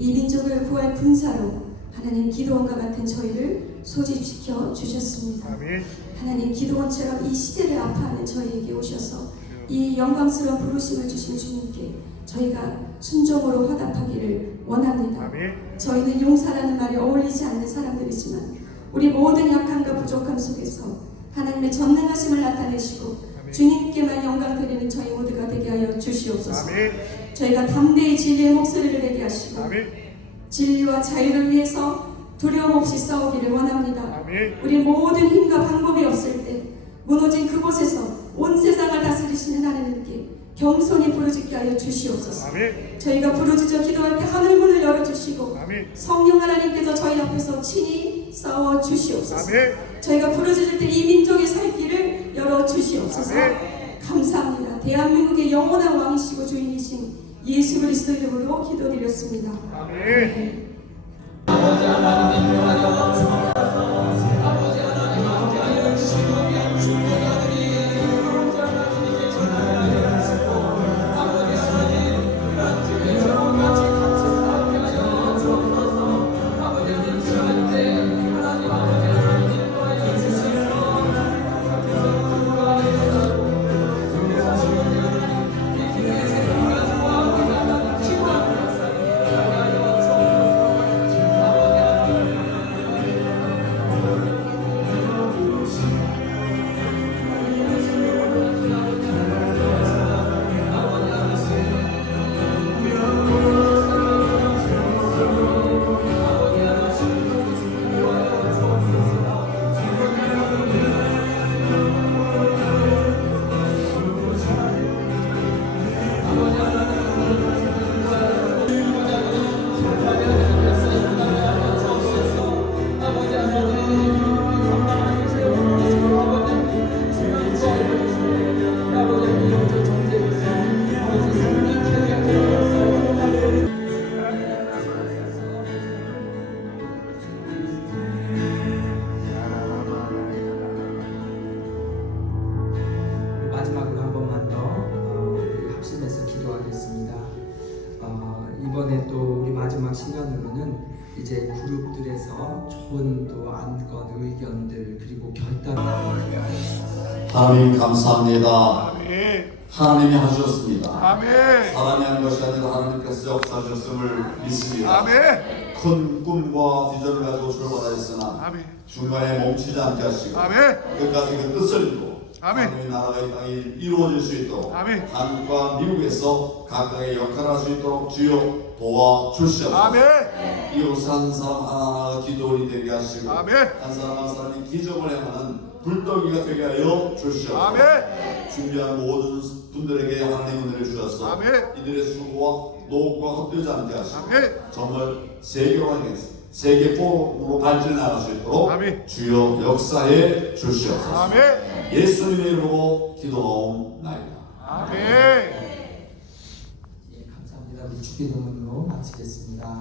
이 민족을 구할 군사로 하나님 기도원과 같은 저희를 소집시켜 주셨습니다. 아멘. 하나님 기도원처럼 이 시대를 아파하는 저희에게 오셔서 이 영광스러운 부르심을 주신 주님께 저희가 순종으로 화답하기를 원합니다. 아멘. 저희는 용사라는 말이 어울리지 않는 사람들이지만 우리 모든 약함과 부족함 속에서 하나님의 전능하심을 나타내시고 아멘. 주님께만 영광 드리는 저희 모두가 되게 하여 주시옵소서. 아멘. 저희가 담대히 진리의 목소리를 내게 하시고 아멘. 진리와 자유를 위해서 두려움 없이 싸우기를 원합니다. 아멘. 우리 모든 힘과 방법이 없을 때 무너진 그곳에서 온 세상을 다스리시는 하나님께 겸손히 부르짖게 하여 주시옵소서. 아멘. 저희가 부르짖어 기도할 때 하늘 문을 열어 주시고 아멘. 성령 하나님께서 저희 앞에서 친히 싸워 주시옵소서. 아멘. 저희가 부르짖을 때 이 민족의 살 길을 열어 주시옵소서. 아멘. 감사합니다. 대한민국의 영원한 왕이시고 주인이신 예수 그리스도 이름으로 기도드렸습니다. 아멘. 우리 마지막 시간으로는 이제 그룹들에서 좋은 또 안건 의견들 그리고 결단 하나님 감사합니다. 아멘. 하나님이 하셨습니다. 아멘. 사람이 한 것이 아니라 하나님께서 역사하셨음을 믿습니다. 아멘. 큰 꿈과 비전을 가지고 출발하였으나 아멘. 중간에 멈추지 않게 하시고 아멘. 끝까지 그 뜻을 이루고 아멘. 하나님의 나라가 이 땅에 이루어질 수 있도록 아멘. 한국과 미국에서 각각의 역할을 할 수 있도록 주여 도와주시옵소서. 아멘. 이웃 한 사람 하나하나가 기도원이 되게 하시고 아멘. 한 사람 한 사람이 기적을 행하는 불덩이가 되게 하여 주시옵소서. 아멘. 준비한 모든 분들에게 하나님 은혜를 주셔서 아멘. 이들의 수고와 노고가 헛되지 않게 하시고 아멘. 정말 세계화에 세계 포럼으로 발전해 나갈 수 있도록 아멘. 주여 역사해 주시옵소서. 아멘. 예수님의 이름으로 기도하옵나이다. 아멘. 예, 감사합니다. 우리 주기도문으로 마치겠습니다.